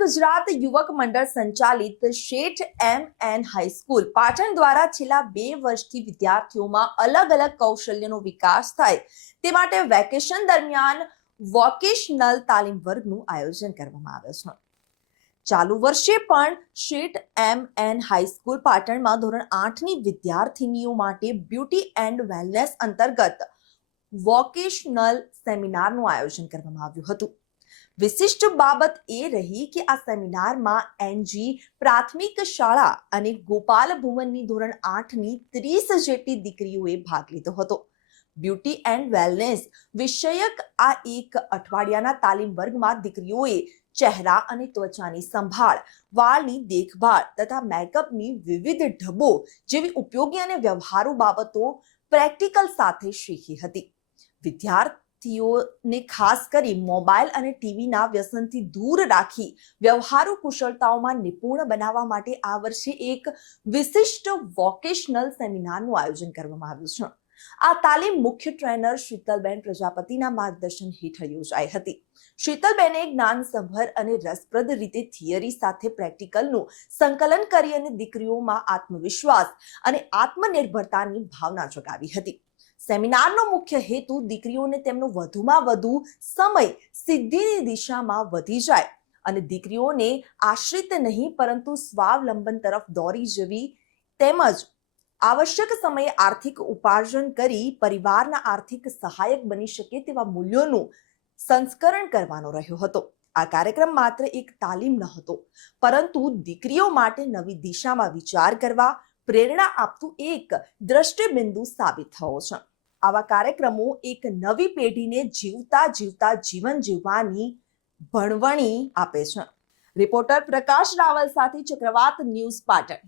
ગુજરાત યુવક મંડળ સંચાલિત શેઠ એમ એન હાઈસ્કૂલ પાટણ દ્વારા છેલ્લા બે વર્ષથી વિદ્યાર્થીઓમાં અલગ અલગ કૌશલ્યનો વિકાસ થાય તે માટે વેકેશન દરમિયાન વોકેશનલ તાલીમ વર્ગનું આયોજન કરવામાં આવે છે. ચાલુ વર્ષે પણ શેઠ એમ એન હાઈસ્કૂલ પાટણમાં ધોરણ આઠની વિદ્યાર્થીનીઓ માટે બ્યુટી એન્ડ વેલનેસ અંતર્ગત વોકેશનલ સેમિનારનું આયોજન કરવામાં આવ્યું હતું. વિશિષ્ટ બાબત એ રહી કે આ સેમિનારમાં એનજી પ્રાથમિક શાળા અને ગોપાલ ભુવનની ધોરણ આઠની ત્રીસ જેટલી દીકરીઓએ ભાગ લીધો હતો. બ્યુટી એન્ડ વેલનેસ વિષયક આ એક અઠવાડિયાના તાલીમ વર્ગમાં દીકરીઓએ ચહેરા અને ત્વચાની સંભાળ, વાળની દેખભાળ તથા મેકઅપની વિવિધ ઢબો જેવી ઉપયોગી અને વ્યવહારુ બાબતો પ્રેક્ટિકલ સાથે શીખી હતી. વિદ્યાર્થીઓને ખાસ કરી મોબાઈલ અને ટીવીના વ્યસનથી દૂર રાખી વ્યવહારુ કુશળતાઓમાં નિપુણ બનાવવા માટે આ વર્ષે એક વિશિષ્ટ વોકેશનલ સેમિનારનું આયોજન કરવામાં આવ્યું છે. આ તાલીમ મુખ્ય ટ્રેનર શીતલબેન પ્રજાપતિના માર્ગદર્શન હેઠળ યોજાઈ હતી. શીતલબેને જ્ઞાનસભર અને રસપ્રદ રીતે થિયરી સાથે પ્રેક્ટિકલનું સંકલન કરી અને દીકરીઓમાં આત્મવિશ્વાસ અને આત્મનિર્ભરતાની ભાવના જગાવી હતી. સેમિનારનો મુખ્ય હેતુ દીકરીઓને તેમનો વધુમાં વધુ સમય સિદ્ધિની દિશામાં વધી જાય અને દીકરીઓને આશ્રિત નહીં, પરંતુ સ્વાવલંબન તરફ દોરી જવી તેમજ આવશ્યક સમયે આર્થિક ઉપાર્જન કરી પરિવારના આર્થિક સહાયક બની શકે તેવા મૂલ્યોનું સંસ્કરણ કરવાનો રહ્યો હતો. આ કાર્યક્રમ માત્ર એક તાલીમ ન હતો, પરંતુ દીકરીઓ માટે નવી દિશામાં વિચાર કરવા, પ્રેરણા આપતું એક દ્રષ્ટિબિંદુ સાબિત થયો છે. આવા કાર્યક્રમો એક નવી પેઢીને જીવતા જીવતા જીવન જીવવાની ભણવણી આપે છે. રિપોર્ટર પ્રકાશ રાવલ સાથે ચક્રવાત ન્યૂઝ પાટણ.